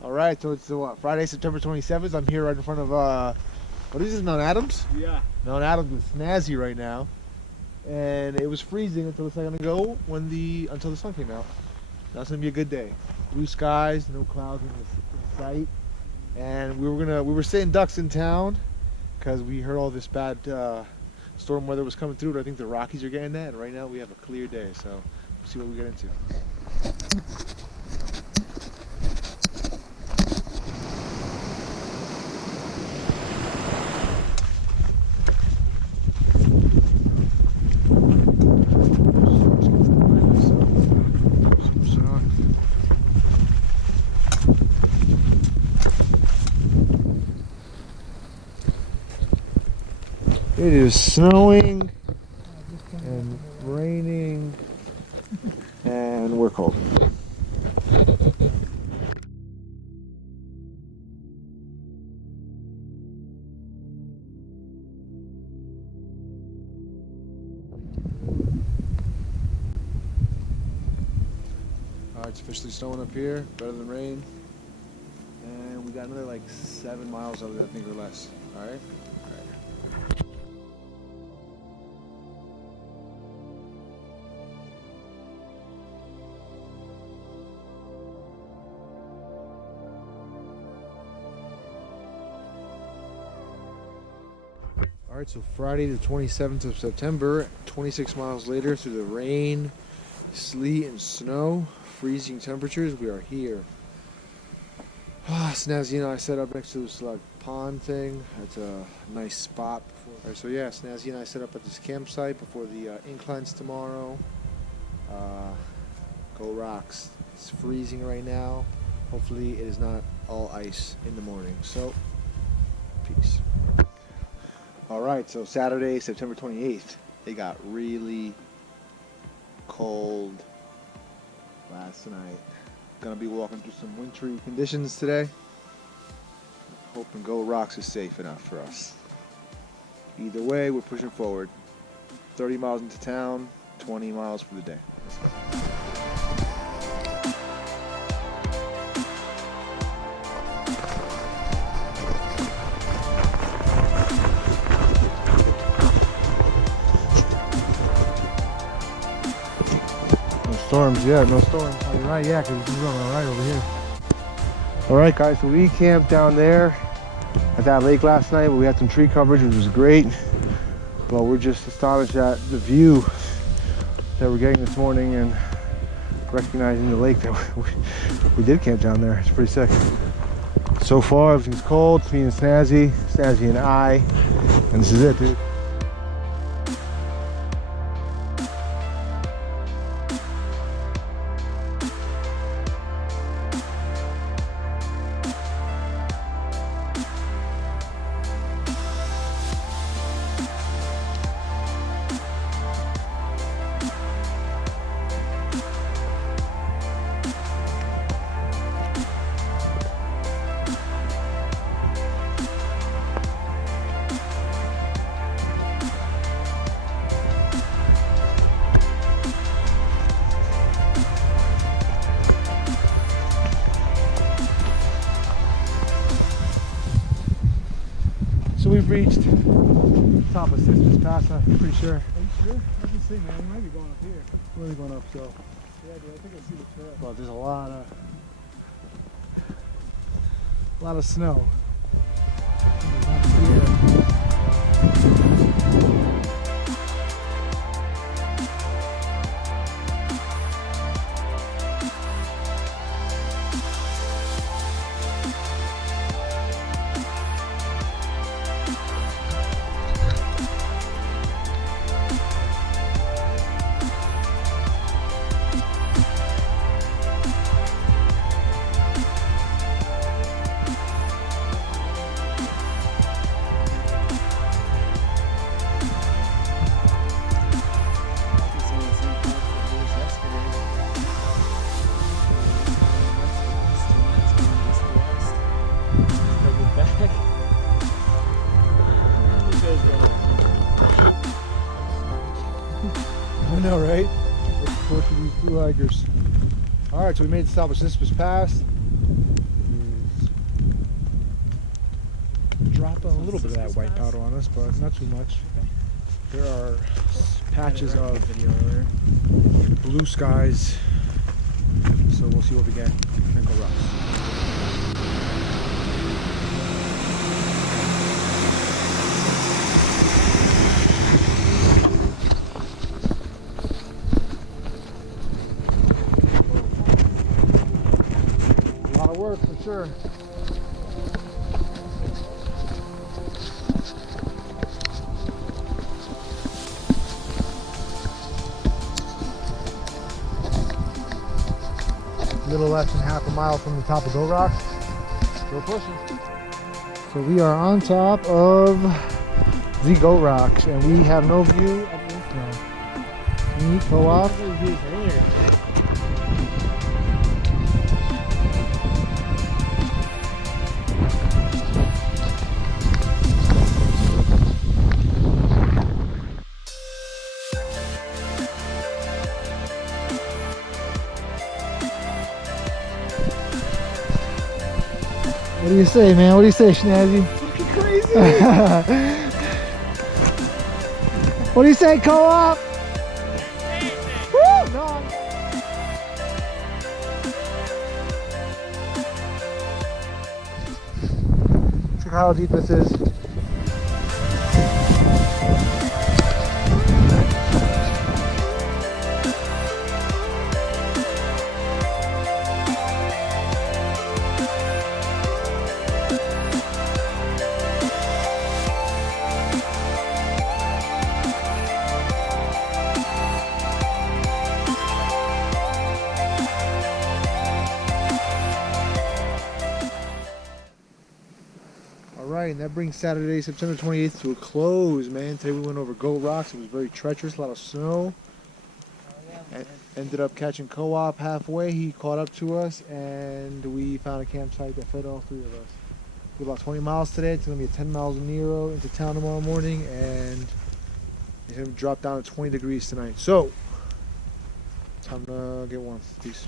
All right, so it's what, Friday, September 27th. I'm here right in front of what is this, Mount Adams? Yeah. Mount Adams with Snazzy right now, and it was freezing until a second ago until the sun came out. Now it's gonna be a good day. Blue skies, no clouds in sight, and we were sitting ducks in town because we heard all this bad storm weather was coming through. But I think the Rockies are getting that, and right now we have a clear day. So we'll see what we get into. It is snowing and raining, and we're cold. Alright, it's officially snowing up here, better than rain. And we got another like 7 miles of it, I think, or less. Alright? Alright, so Friday the 27th of September, 26 miles later, through the rain, sleet, and snow, freezing temperatures, we are here. Snazzy and I set up next to this pond thing. It's a nice spot. Alright, so yeah, Snazzy and I set up at this campsite before the inclines tomorrow. Go Rocks. It's freezing right now. Hopefully it is not all ice in the morning. So, peace. Alright, so Saturday, September 28th, it got really cold last night. Gonna be walking through some wintry conditions today. Hoping Go Rocks is safe enough for us. Either way, we're pushing forward. 30 miles into town, 20 miles for the day. Let's go. Storms, yeah, no storms. Oh, you're right, yeah, because this is going all right over here. All right, guys, so we camped down there at that lake last night where we had some tree coverage, which was great. But we're just astonished at the view that we're getting this morning and recognizing the lake that we did camp down there. It's pretty sick. So far, everything's cold. It's me and Snazzy, Snazzy and I, and this is it, dude. So we've reached the top of Sisters Pass, I'm pretty sure. Are you sure? I can see, man. We might be going up here. We're really going up, so. Yeah, dude, I think I see the trail. Well, there's a lot of snow. I know, right? Looking forward to these blue hikers. Alright, so we made the top of Sisters Pass. drop a little bit of that white powder on us, but not too much. There are patches of blue skies, so we'll see what we get. And go rocks. A lot of work for sure. A little less than half a mile from the top of Goat Rocks. We're pushing. So we are on top of the Goat Rocks, and we have no view of the snow. Can you go off? What do you say, man? What do you say, Schnazzy? Fucking crazy! What do you say, co-op? Woo! No. Check how deep this is. Alright, and that brings Saturday, September 28th to a close, man. Today we went over Goat Rocks. It was very treacherous, a lot of snow. And ended up catching Co-op halfway. He caught up to us, and we found a campsite that fed all three of us. We did about 20 miles today. It's going to be a 10 miles Nero into town tomorrow morning, and it's going to drop down to 20 degrees tonight. So, time to get warm. Peace.